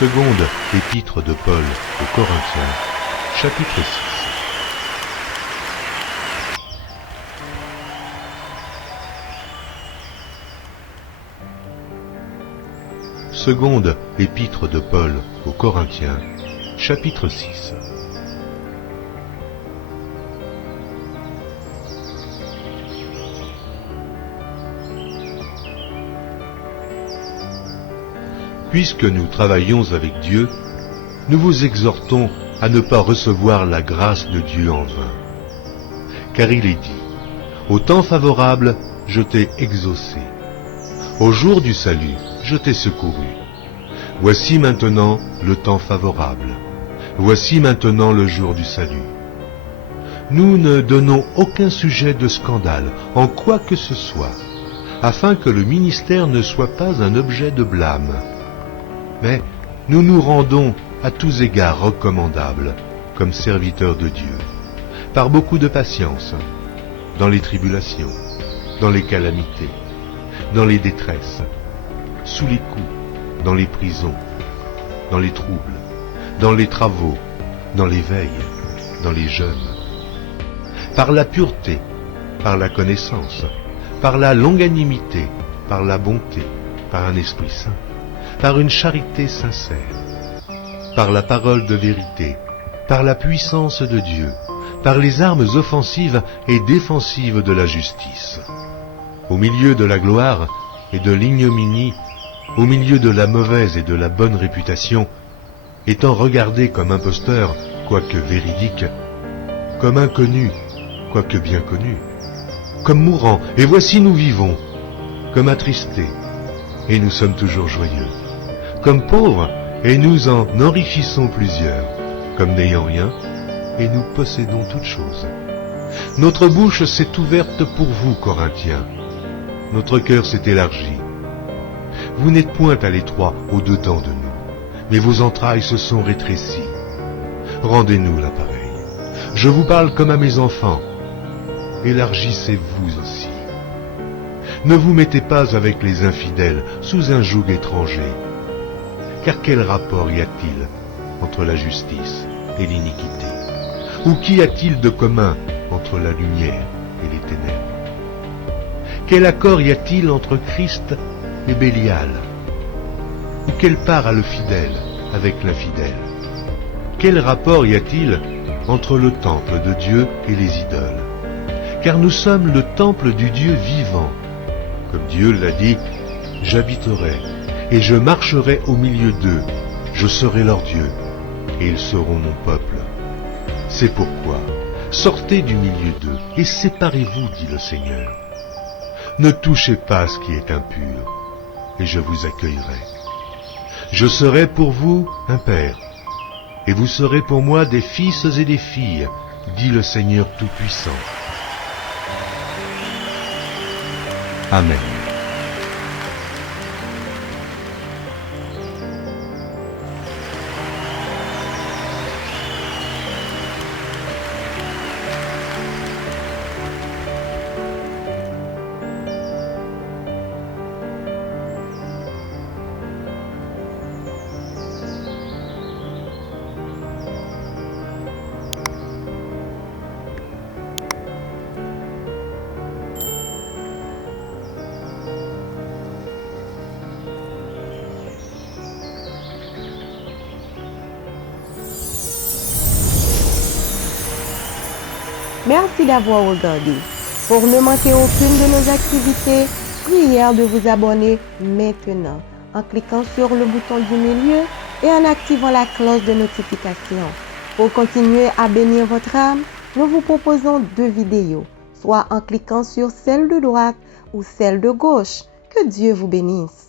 Seconde épître de Paul aux Corinthiens, chapitre 6. Seconde épître de Paul aux Corinthiens, chapitre 6. Puisque nous travaillons avec Dieu, nous vous exhortons à ne pas recevoir la grâce de Dieu en vain. Car il est dit, « Au temps favorable, je t'ai exaucé. Au jour du salut, je t'ai secouru. Voici maintenant le temps favorable. Voici maintenant le jour du salut. » Nous ne donnons aucun sujet de scandale en quoi que ce soit, afin que le ministère ne soit pas un objet de blâme. Mais nous nous rendons à tous égards recommandables comme serviteurs de Dieu, par beaucoup de patience, dans les tribulations, dans les calamités, dans les détresses, sous les coups, dans les prisons, dans les troubles, dans les travaux, dans les veilles, dans les jeûnes, par la pureté, par la connaissance, par la longanimité, par la bonté, par un esprit saint, par une charité sincère, par la parole de vérité, par la puissance de Dieu, par les armes offensives et défensives de la justice, au milieu de la gloire et de l'ignominie, au milieu de la mauvaise et de la bonne réputation, étant regardé comme imposteur, quoique véridique, comme inconnu, quoique bien connu, comme mourant, et voici nous vivons, comme attristés, et nous sommes toujours joyeux, comme pauvres, et nous en enrichissons plusieurs, comme n'ayant rien, et nous possédons toutes choses. Notre bouche s'est ouverte pour vous, Corinthiens. Notre cœur s'est élargi. Vous n'êtes point à l'étroit au-dedans de nous, mais vos entrailles se sont rétrécies. Rendez-nous l'appareil. Je vous parle comme à mes enfants. Élargissez-vous aussi. Ne vous mettez pas avec les infidèles sous un joug étranger. Car quel rapport y a-t-il entre la justice et l'iniquité? Ou qu'y a-t-il de commun entre la lumière et les ténèbres? Quel accord y a-t-il entre Christ et Bélial? Ou quelle part a le fidèle avec l'infidèle? Quel rapport y a-t-il entre le temple de Dieu et les idoles? Car nous sommes le temple du Dieu vivant. Comme Dieu l'a dit, j'habiterai et je marcherai au milieu d'eux, je serai leur Dieu, et ils seront mon peuple. C'est pourquoi, sortez du milieu d'eux, et séparez-vous, dit le Seigneur. Ne touchez pas à ce qui est impur, et je vous accueillerai. Je serai pour vous un père, et vous serez pour moi des fils et des filles, dit le Seigneur Tout-Puissant. Amen. Merci d'avoir regardé. Pour ne manquer aucune de nos activités, prière de vous abonner maintenant en cliquant sur le bouton du milieu et en activant la cloche de notification. Pour continuer à bénir votre âme, nous vous proposons 2 vidéos, soit en cliquant sur celle de droite ou celle de gauche. Que Dieu vous bénisse.